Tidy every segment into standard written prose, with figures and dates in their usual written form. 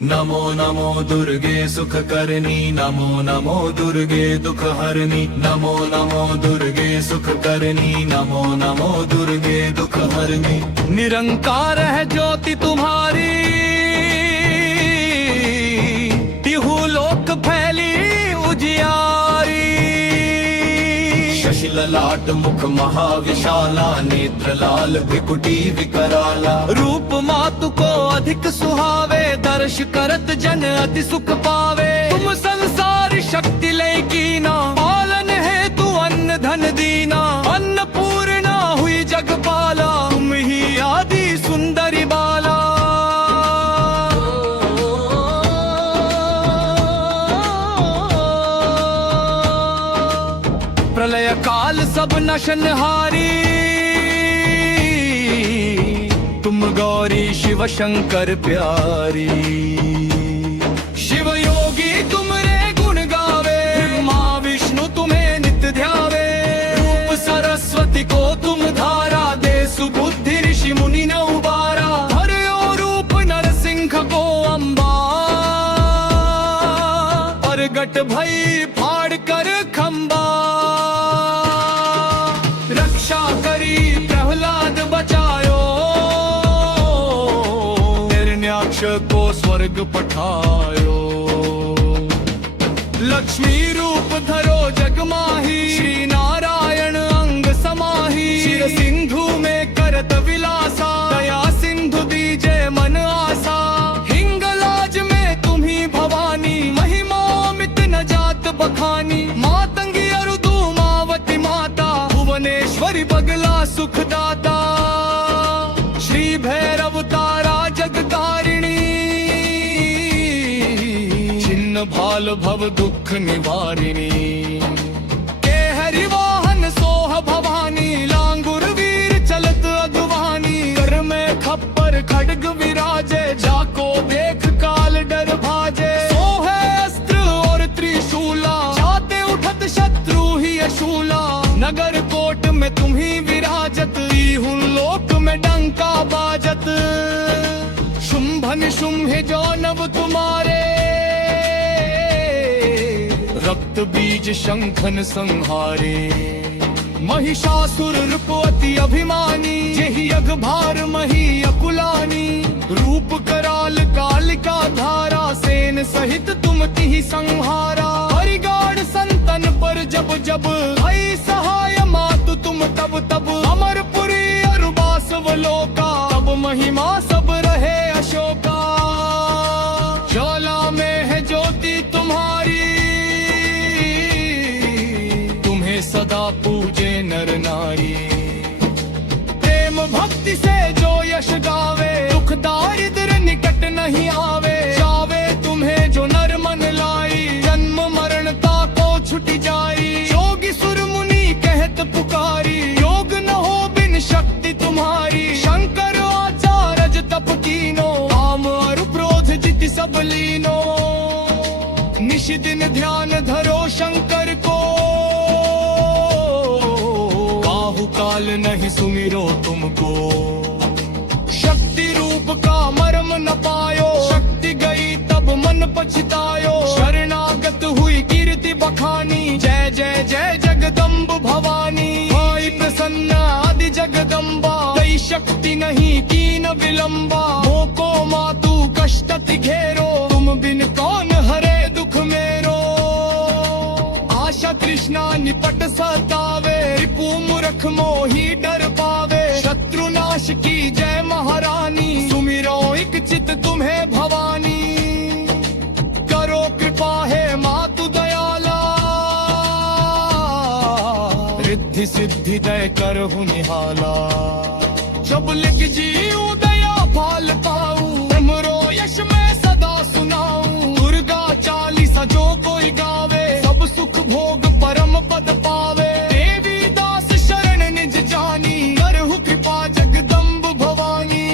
नमो नमो दुर्गे सुख करनी, नमो नमो दुर्गे दुख हरनी, नमो नमो दुर्गे सुख करनी, नमो नमो दुर्गे दुख हरनी। निरंकार है ज्योति तुम्हारी, तिहु लोक फैली उजियारी। शशि ललाट मुख महाविशाला, नेत्र लाल भ्रिकुटी विकराला। रूप मातु को अधिक सुहावे, दर्श करत जन अति सुख पावे। तुम संसार शक्ति ले कीना, पालन है तू अन्न धन दीना। अन्नपूर्णा हुई जगपाला, तुम ही आदि सुंदरी बाला। प्रलय काल सब नशनहारी, तुम गौरी शिव शंकर प्यारी। शिव योगी तुमरे गुण गावे, ब्रह्मा विष्णु तुम्हें नित्य ध्यावे। रूप सरस्वती को तुम धारा, दे सुबुद्धि ऋषि मुनि न उबारा। हरयो रूप नरसिंह को अम्बा, प्रगट भई फाड़ कर खंबा। रक्षा करी प्रहलाद बचायो, को स्वर्ग पठायो। लक्ष्मी रूप धरो जग माही, श्री नारायण अंग समाही। शिर सिंधु में करत विलासा, दया सिंधु दीजे मन आसा। हिंगलाज में तुम्ही भवानी, महिमा मित न जात बखानी। मातंगी अरुदु मावती माता, भुवनेश्वरी बगला सुखदाता। श्री भैरव तारा जगतारिणी, भाल भव दुख निवारिणी। के हरि वाहन सोह भवानी, लांगुर वीर चलत अगवानी। कर में खप्पर खड्ग विराजे, जाको देख काल डर भाजे। सोहे अस्त्र और त्रिशूला, जाते उठत शत्रु ही अशूला। नगर कोट में तुम्ही विराजत, हुन लोक में डंका बाजत। शुंभ निशुंभ जो नव तुम्हारे, रक्त बीज शंखन संहारे। महिषासुर रूपवती अभिमानी, यही अघभार मही अकुलानी। रूप कराल कालिका धारा, सेन सहित तुम तिहि संहारा। हरिगाड़ संतन पर जब जब, आई सहाय मातु तुम तब तब। अमरपुरी अरुबासवलोका, तब महिमा सब रहे अशोका। ज्वाला में है ज्योति तुम्हारी, सदा पूजे नर नारी। प्रेम भक्ति से जो यश गावे, दुख दारिद्र निकट नहीं आवे। जावे तुम्हें जो नर मन लाई, जन्म मरणता को छुट जाई। योगी सुर मुनि कहत पुकारी, योग न हो बिन शक्ति तुम्हारी। शंकर आचार्य तप कीनो, काम और क्रोध जित सब लीनो। निश दिन ध्यान धरो शंकर को, काल नहीं सुमिरो तुमको। शक्ति रूप का मर्म न पायो, शक्ति गई तब मन पछतायो। शरणागत हुई कीर्ति बखानी, जय जय जय जगदम्ब भवानी। आई प्रसन्न आदि जगदम्बा, कई शक्ति नहीं कीन विलंबा। मोको मातु कष्टति घेरो, तुम बिन कौन हरे दुख मेरो। आशा तृष्णा निपट सतावे, रिपु मूर्ख मोही डर पावे। शत्रु नाश की जय महारानी, सुमिरो एक चित तुम्हें भवानी। करो कृपा है मातु दयाला, रिद्धि सिद्धि दय करहु निहाला। जब लिख जीऊ दया फाल पाऊ, तुमरो यश में सदा सुनाऊं। दुर्गा चालीसा जो कोई गावे, सब सुख भोग परम पद पावे। देवी दास शरण निज जानी, करहु कृपा जगदम्ब भवानी।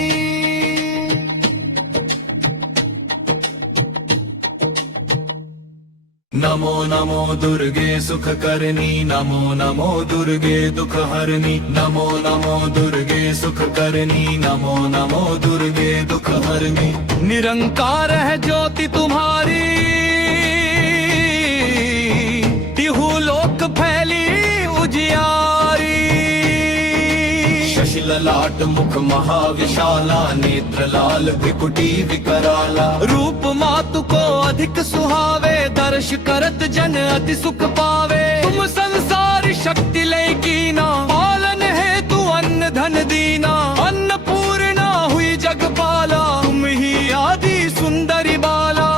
नमो नमो दुर्गे सुख करनी, नमो नमो दुर्गे दुख हरनी, नमो नमो दुर्गे सुख करनी, नमो नमो दुर्गे दुख हरनी। निरंकार है ज्योति तुम्हारी, तिहु लोक फैली उजियारी। शशि ललाट मुख महाविशाला, नेत्र लाल भ्रिकुटी विकराला। रूप मातु को अधिक सुहावे, दर्श करत जन अति सुख पावे। तुम संसार शक्ति लय कीना, पालन है तू अन्न धन दीना। अन्नपूर्णा हुई जगपाला, तुम ही आदि सुंदरी बाला।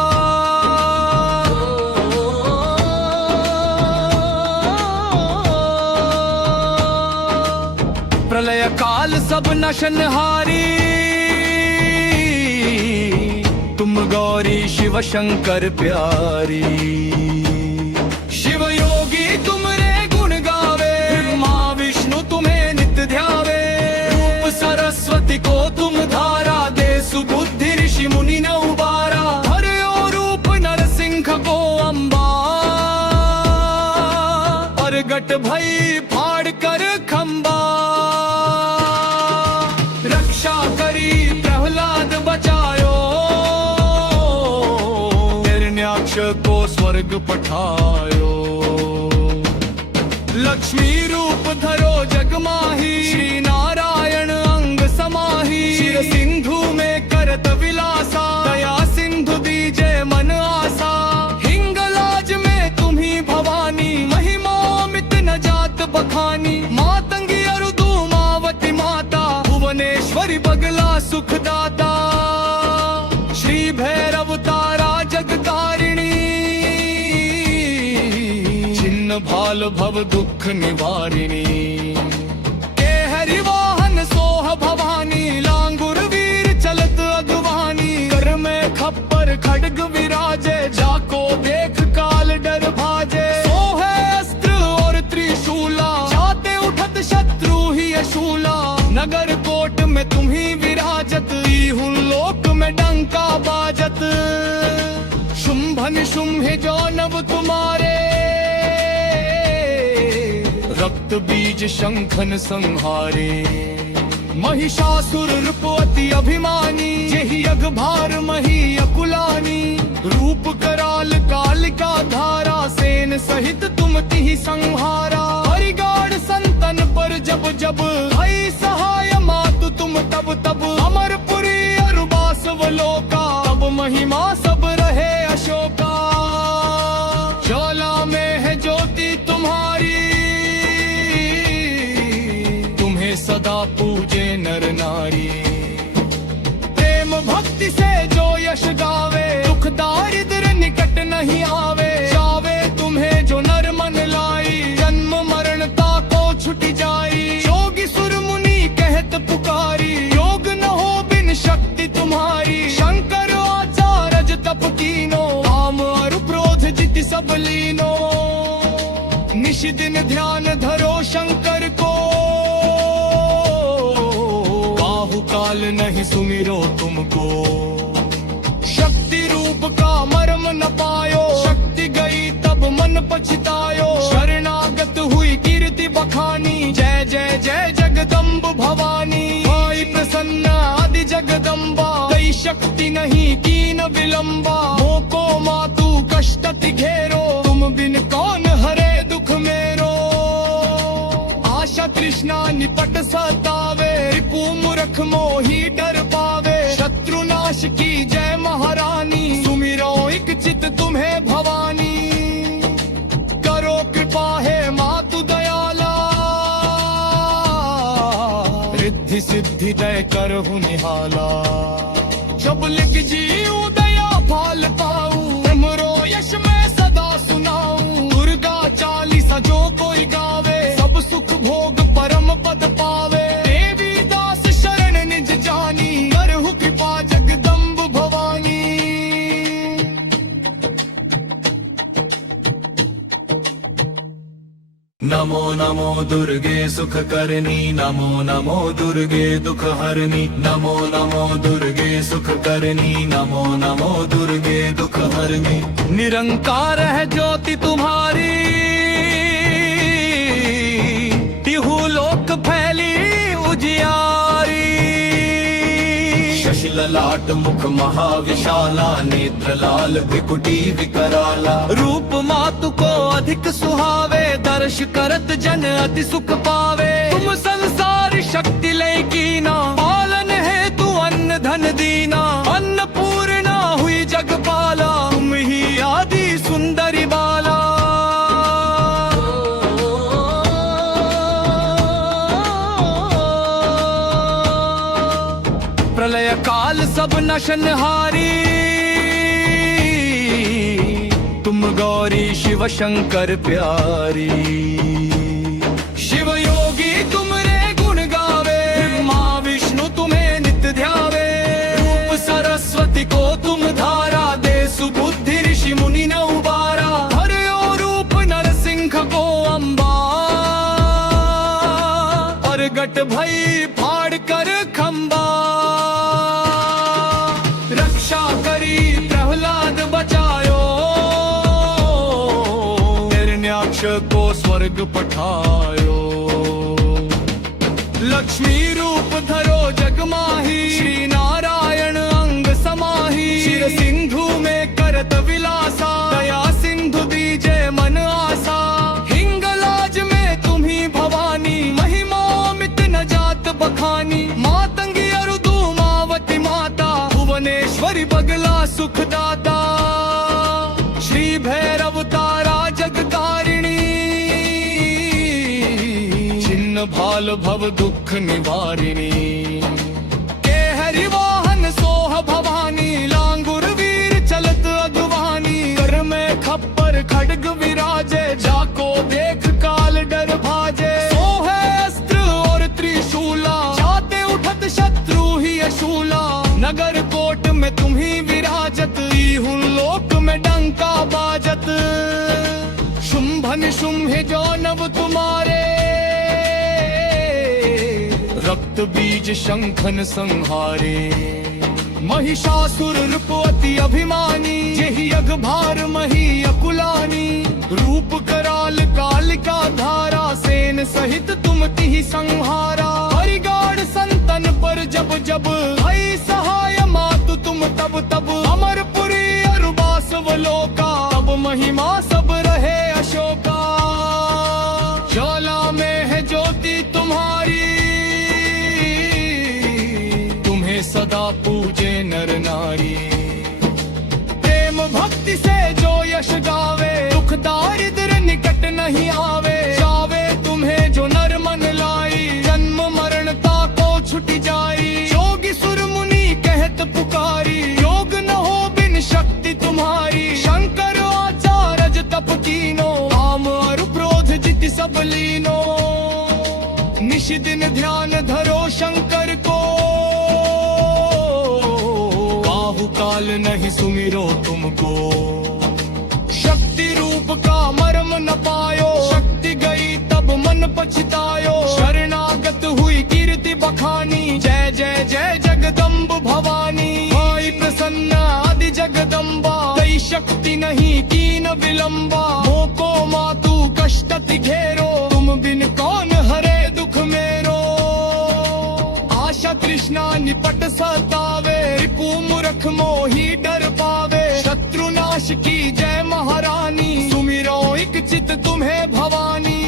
प्रलय काल सब नशनहारी, तुम गौरी शिव शंकर प्यारी। शिव योगी तुमरे गुण गावे, ब्रह्मा विष्णु तुम्हें नित्य ध्यावे। रूप सरस्वती को तुम धारा, दे सुबुद्धि ऋषि मुनि न उबारा। हरयो रूप नरसिंह को अम्बा, प्रगट भई फाड़ कर खंबा। रक्षा करी प्रहलाद बचायो, हिरण्याक्ष को स्वर्ग पठायो। लक्ष्मी रूप धरो जगमाही, श्री नारायण अंग समाही। शिर सिंधु में करत विलासा, दया सिंधु दीजे मन आसा। हिंगलाज में तुम्ही भवानी, महिमा मित न जात बखानी। मातंगी अरुदु मावती माता, भुवनेश्वरी बगला सुखदाता। श्री भैरव तारा जगतारिणी, छिन्न भाल भव दुख निवारिणी। के हरि वाहन सोह भवानी, लांगुर वीर चलत अगवानी। कर में खप्पर खड्ग विराजे, जाको देख काल डर भाजे। सोहे अस्त्र और त्रिशूला, जाते उठत शत्रु ही अशूला। नगर कोट में तुम्ही विराजत, हूँ लोक में डंका बाजत। शुंभ निशुंभ जो नव तुम्हारे, रक्त बीज शंखन संहारे। महिषासुर रूपवती अभिमानी, जेहि अघभार मही अकुलानी। रूप कराल कालिका धारा, सेन सहित तुम तिहि संहारा। हरिगाड़ संतन पर जब जब, भई सहाय मातु तुम तब तब। अमरपुरी अरुबासवलोका, तब महिमा सब रहे अशोका। ज्वाला में है ज्योति तुम्हारी, तुम्हें सदा पूजे नर नारी। प्रेम भक्ति से जो यश गावे, दुख दारिद्र निकट नहीं आवे। जावे तुम्हें जो नर मन लाई, जन्म मरण ताको छुट जाई। योगी सुर मुनि कहत पुकारी, योग न हो बिन शक्ति तुम्हारी। शंकर आचार्य तप कीनो, काम और क्रोध जिति सब लीनो। निश दिन ध्यान धरो शंकर को, बाहु काल नहीं सुमिरो तुमको। शक्ति रूप का मर्म न पायो, शक्ति गई तब मन पछतायो। शरणागत हुई कीर्ति बखानी, जय जय जय जगदम्ब भवानी। आई प्रसन्न आदि जगदम्बा, कई शक्ति नहीं कीन विलंबा। मोको मातु कष्टति घेरो, तुम बिन कौन हरे दुख मेरो। आशा तृष्णा निपट सतावे, रिपु मूर्ख मोही डर पावे। शत्रु नाश की जय महारानी, सुमिरो एक चित तुम्हें भवानी। करो कृपा है मातु दयाला, रिद्धि सिद्धि दय करहु निहाला। जब लिख जीऊं दया फाल पाऊं, तुमरो यश मैं सदा सुनाऊं। दुर्गा चालीसा जो कोई गावे, सब सुख भोग परम पद पावे। देवी दास शरण निज जानी, करहु कृपा जगदम्ब भवानी। नमो नमो दुर्गे सुख करनी, नमो नमो दुर्गे दुख हरनी। नमो नमो दुर्गे सुख करनी, नमो नमो दुर्गे दुख हरनी। निरंकार है जो ललाट मुख महाविशाला, नेत्र लाल भ्रिकुटी विकराला। रूप मातु को अधिक सुहावे, दर्श करत जन अति सुख पावे। तुम संसार शक्ति लय कीना, पालन है तू अन्न धन दीना। अन्नपूर्णा हुई जगपाला, तुम ही आदि सुंदरी बाला। प्रलय काल सब नशनहारी, तुम गौरी शिव शंकर प्यारी। शिव योगी तुमरे गुण गावे, ब्रह्मा विष्णु तुम्हें नित्य ध्यावे। रूप सरस्वती को तुम धारा, दे सुबुद्धि ऋषि मुनि न उबारा। हरयो रूप नरसिंह को अम्बा, प्रगट भई फाड़ कर खंबा। रक्षा करी प्रहलाद बचायो, हिरण्याक्ष को स्वर्ग पठायो। लक्ष्मी रूप धरो जग माही, श्री नारायण अंग समाही। शिर सिंधु में करत विलासा, दया सिंधु दीजे मन आसा। हिंगलाज में तुम्ही भवानी, महिमा मित न जात बखानी। मातंगी अरुदु मावती माता, भुवनेश्वरी बगला सुखदाता। श्री भैरव तारा जगतारिणी, छिन्न भाल भव दुख निवारिणी। के हरि वाहन सोह भवानी, लांगुर वीर चलत अगवानी। कर में खप्पर खड्ग विराजे, जाको देख काल डर भाजे। सोहे अस्त्र और त्रिशूला, जाते उठत शत्रु ही अशूला। नगर कोट में तुम्ही विराजत, हूँ लोक में डंका बाजत। शुंभ निशुंभ जो नव तुम्हारे, रक्त बीज शंखन संहारे। महिषासुर रूपवती अभिमानी, यही अघभार मही अकुलानी। रूप कराल कालिका धारा, सेन सहित तुम तिहि संहारा। हरिगाड़ संतन पर जब जब, भई सहाय मातु तुम तब तब। अमरपुरी अरुबासवलोका, तब महिमा सब रहे अशोका। ज्वाला में है ज्योति तुम्हारी, तुम्हें सदा पूजे नर नारी। प्रेम भक्ति से जो यश गावे, दुख दारिद्र निकट नहीं आवे। जावे तुम्हें जो नर मन लाई, जन्म मरण को छुट जाई। योगी सुर मुनि कहत पुकारी, योग न हो बिन शक्ति तुम्हारी। शंकर आचार्य तप कीनो, काम और क्रोध जिति सब लीनो। निश दिन ध्यान धरो शंकर को, काहू काल नहीं सुमिरो तुमको। शक्ति रूप का मर्म न पायो, शक्ति गई तब मन पछतायो। शरणागत हुई कीर्ति बखानी, जय जय जय जगदम्ब भवानी। भाई प्रसन्न आदि जगदम्बा, कई शक्ति नहीं कीन विलंबा। मोको मातु कष्टति घेरो, तुम बिन कौन हरे दुख मेरो। आशा तृष्णा निपट सतावे, रिपु मूर्ख मोही डर पावे। शत्रु नाश की जय महारानी, सुमिरो एक चित तुम्हें भवानी।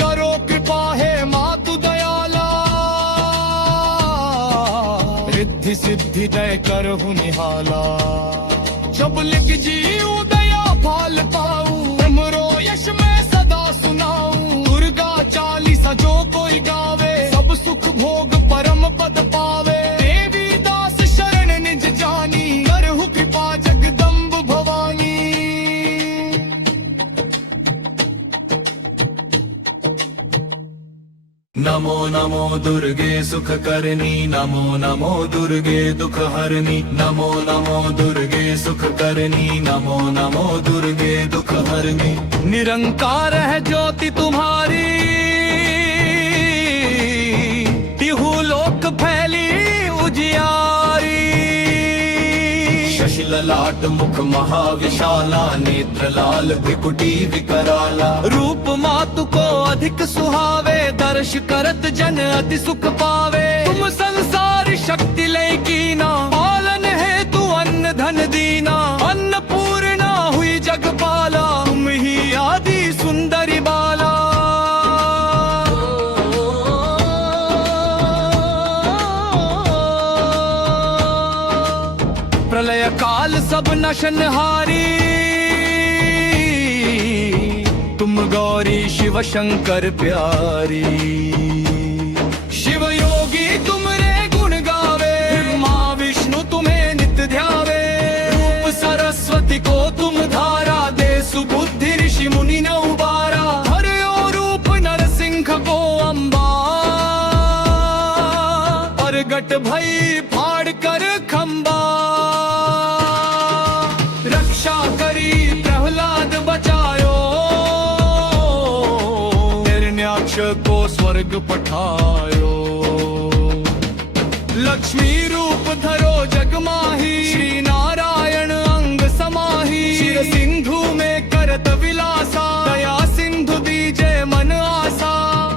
करो कृपा है मातु दयाला, रिद्धि सिद्धि दय करहु निहाला। जब लिख जीऊ दया फाल पाऊं, तुमरो यश में सदा सुनाऊं। दुर्गा चालीसा जो कोई गावे, सब सुख भोग परम पद पावे। देवी दास शरण निज जानी, करहु कृपा जगदम्ब भवानी। नमो नमो दुर्गे सुख करनी, नमो नमो दुर्गे दुख हरनी। नमो नमो दुर्गे सुख करनी, नमो नमो दुर्गे दुख हरनी। निरंकार है ज्योति तुम्हारी, तिहु लोक फैली उजियारी। शशि ललाट मुख महाविशाला, नेत्र लाल भ्रिकुटी विकराला। रूप मातु को अधिक सुहावे, दर्श करत जन अति सुख पावे। तुम संसारी संसारी शक्ति लय कीना, पालन है तू अन्न धन दीना, अन्नपूर्णा हुई जगपाला, तुम ही आदि सुंदरी बाला। प्रलय काल सब नशनहारी, तुम गौरी शिव शंकर प्यारी। शिव योगी तुमरे गुण गावे, माँ विष्णु तुम्हें नित्य ध्यावे। रूप सरस्वती को तुम धारा, दे सुबुद्धि ऋषि मुनि न उबारा। हरयो रूप नरसिंह को अम्बा, प्रगट भई फाड़ कर खंबा। रक्षा करी प्रहलाद बचायो, हिरण्याक्ष को स्वर्ग पठायो। लक्ष्मी रूप धरो जग माही, श्री नारायण अंग समाही। शिर सिंधु में करत विलासा, दया सिंधु दीजे मन आसा।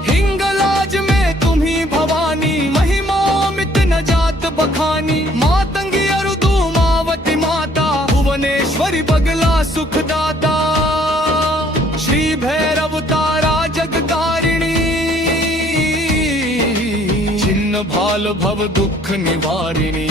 हिंगलाज में तुम्ही भवानी, महिमा मित न जात बखानी। मातंगी अरुदु मावती माता, भुवनेश्वरी बगला सुखदाता। श्री भैरव तारा जगतारिणी, छिन्न भाल भव दुख निवारिणी।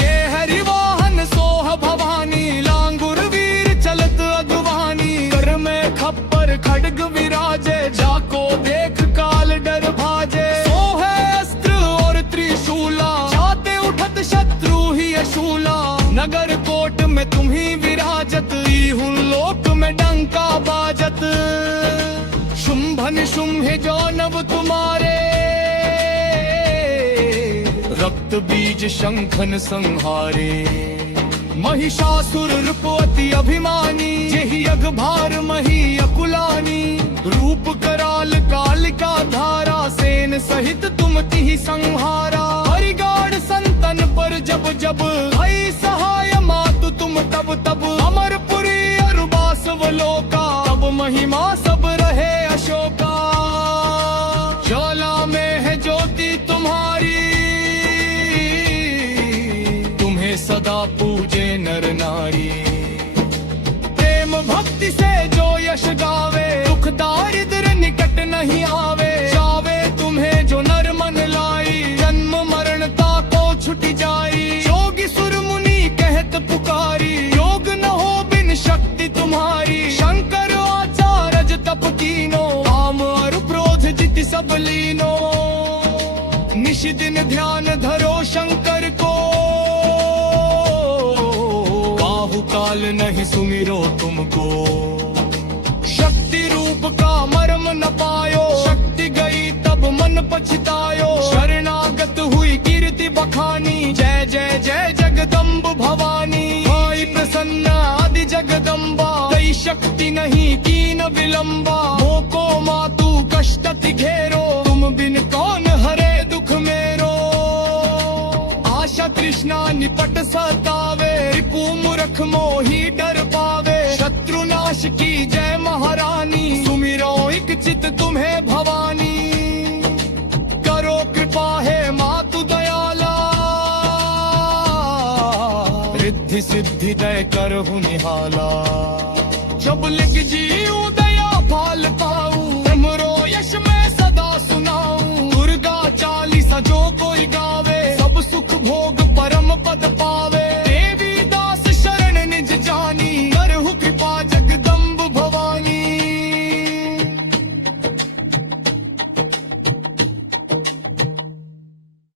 के हरि वाहन सोह भवानी, लांगुर वीर चलत अगवानी। कर में खप्पर खड्ग विराजे, जाको देख काल डर भाजे। सोहे अस्त्र और त्रिशूला, जाते उठत शत्रु ही अशूला। नगर कोट में तुम्ही विराजत, हुन लोक में डंका बाजत। शुंभ निशुंभ जो नव तुम्हारे, रक्त बीज शंखन संहारे। महिषासुर रूपवती अभिमानी, जेहि अघ भार मही अकुलानी। रूप कराल कालिका धारा, सेन सहित तुम तिहि संहारा। हरिगाड़ संतन पर जब जब, भई सहाय मातु तुम तब तब। अमरपुरी अरुबासवलोका, तब महिमा सब रहे अशोका। ज्वाला में है ज्योति तुम्हारी, तुम्हें सदा पूजे नर नारी। प्रेम भक्ति से जो यश गावे, दुख दारिद्र निकट नहीं आवे। जावे तुम्हें जो नर मन लाई, जन्म मरणता को छुट जाई। योगी सुर मुनि कहत पुकारी, योग न हो बिन शक्ति तुम्हारी। शंकर आचार्य तप कीनो, काम और क्रोध जित सब लीनो। निश दिन ध्यान धरो शंकर को, काहू काल नहीं सुमिरो तुमको। शक्ति रूप का मर्म न पायो, शक्ति गई तब मन पछतायो। शरणागत हुई कीर्ति बखानी, जय जय जय जगदम्ब भवानी। आई प्रसन्न आदि जगदम्बा, कई शक्ति नहीं कीन विलंबा। मोको मातु कष्टति घेरो, तुम बिन कौन हरे दुख मेरो। आशा तृष्णा निपट सतावे, रिपु मूर्ख मोही डर पावे। शत्रु नाश की जय महारानी, सुमिरो एक चित तुम्हें भवानी। करो कृपा है मातु दयाला, रिद्धि सिद्धि दय करहु निहाला। जब लिख जीऊ दया फाल पाऊ, तुमरो यश में सदा सुनाऊं। दुर्गा चालीसा जो कोई गावे, सब सुख भोग परम पद पावे। देवी दास शरण निज जानी, करहु कृपा जगदम्ब भवानी।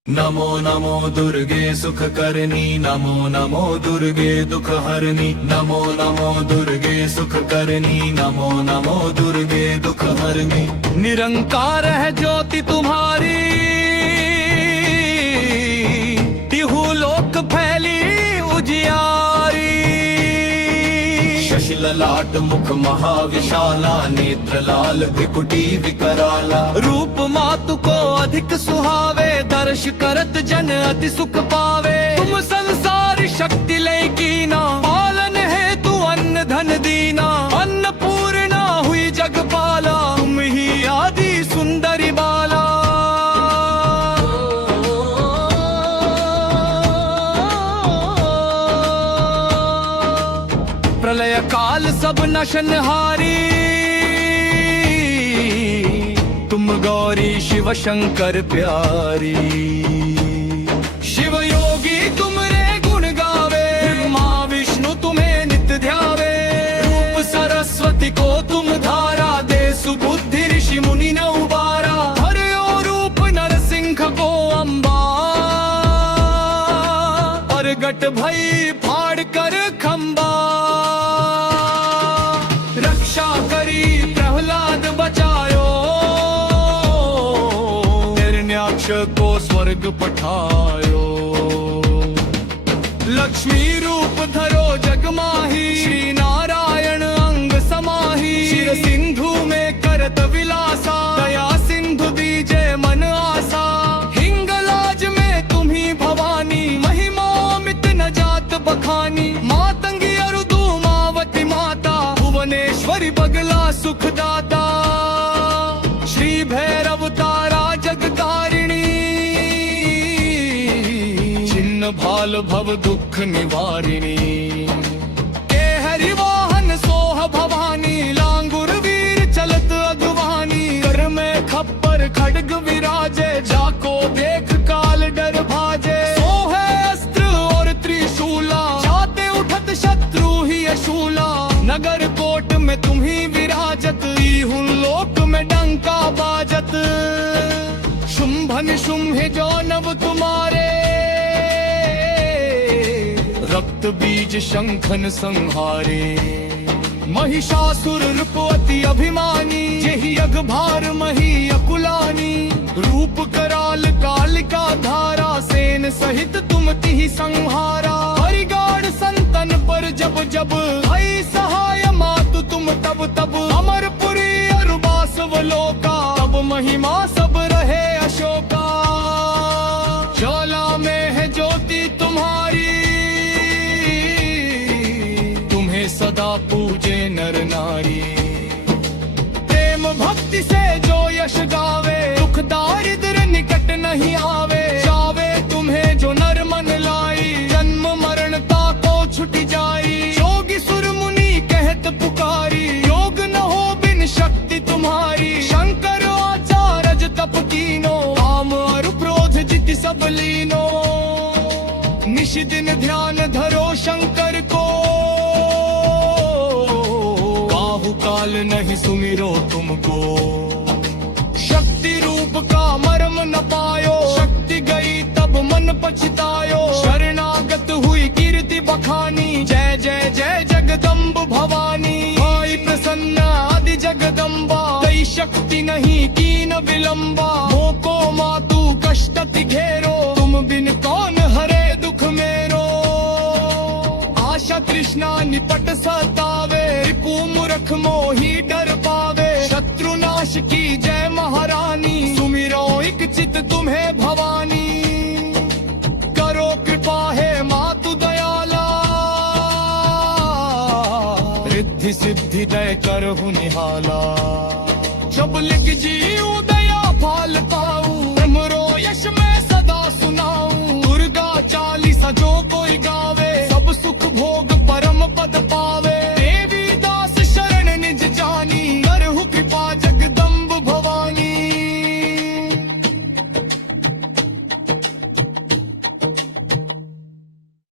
नमो नमो दुर्गे सुख करनी, नमो नमो दुर्गे दुख हरनी। नमो नमो दुर्गे सुख करनी, नमो नमो दुर्गे दुख हरनी। निरंकार है ज्योति तुम्हारी, तिहु लोक फैली उजियारी। शशि ललाट मुख महाविशाला, नेत्र लाल भ्रिकुटी विकराला। रूप मातु को अधिक सुहावे, दर्श करत जन अति सुख पावे। तुम संसारी शक्ति लय कीना, पालन है तू अन्न धन दीना। अन्नपूर्णा हुई जगपाला, तुम ही आदि सुंदरी बाला। प्रलय काल सब नशनहारी, तुम गौरी शिव शंकर प्यारी। शिव योगी तुमरे गुण गावे, ब्रह्मा विष्णु तुम्हें नित्य ध्यावे। रूप सरस्वती को तुम धारा दे, सुबुद्धि ऋषि मुनि न उबारा। हरियो रूप नरसिंह को अम्बा, प्रगट भई फाड़ कर खंबा। रक्षा करी प्रहलाद बचायो, हिरण्याक्ष को स्वर्ग पठायो। लक्ष्मी रूप धरो जग माही, श्री नारायण अंग समाही। शिर सिंधु में करत विलासा, दया सिंधु दीजे मन आसा। हिंगलाज में तुम्ही भवानी, महिमा मित न जात बखानी। मातंगी अरुदु मावती माता, भुवनेश्वरी बगला सुखदाता। श्री भैरव तारा जगतारिणी, छिन्न भाल भव दुख निवारिणी। के हरि वाहन सोह भवानी, लांगुर वीर चलत अगवानी। कर में खप्पर खड्ग विराजे, जाको देख काल डर भाजे। सोहे अस्त्र और त्रिशूला, जाते उठत शत्रु ही अशूला। नगर कोट में तुम्ही विराजत, हुन लोक में डंका बाजत। शुंभ निशुंभ जो नव तुम्हारे, रक्त बीज शंखन संहारे। महिषासुर रूपवती अभिमानी, जेहि अघभार मही अकुलानी। रूप कराल कालिका धारा, सेन सहित तुम तिहि संहारा। हरिगाड़ संतन पर जब जब, भई सहाय मातु तुम तब तब। अमरपुरी अरुबासवलोका, तब महिमा सब रहे अशोका। ज्वाला में है ज्योति तुम्हारी, तुम्हें सदा पूजे नर नारी। प्रेम भक्ति से जो यश गावे, दुख दारिद्र निकट नहीं आवे। जावे तुम्हें जो नर मन लाई, जन्म मरण ताको छुट जाई। योगी सुर मुनि कहत पुकारी, योग न हो बिन शक्ति तुम्हारी। शंकर आचार्य तप कीनो, काम और क्रोध जित सब लीनो। निश दिन ध्यान धरो शंकर को, काहू काल नहीं सुमिरो तुमको। शक्ति रूप का मर्म न पायो, शक्ति गई तब मन पछतायो। शरणागत हुई कीर्ति बखानी, जय जय जय जगदम्ब भवानी। आई प्रसन्न आदि जगदम्बा, कई शक्ति नहीं कीन विलंबा। मोको मातु कष्टति घेरो, तुम बिन कौन हरे दुख मेरो। आशा तृष्णा निपट सतावे, रिपु मूर्ख मोही डर पावे। शत्रु नाश की जय महारानी, सुमिरो एक चित तुम्हें भवानी। करो कृपा है मातु दयाला, रिद्धि सिद्धि दय करहु निहाला। जब लिख जीऊ दया फाल पाऊं, तुमरो यश में सदा सुनाऊं। दुर्गा चालीसा जो कोई गा,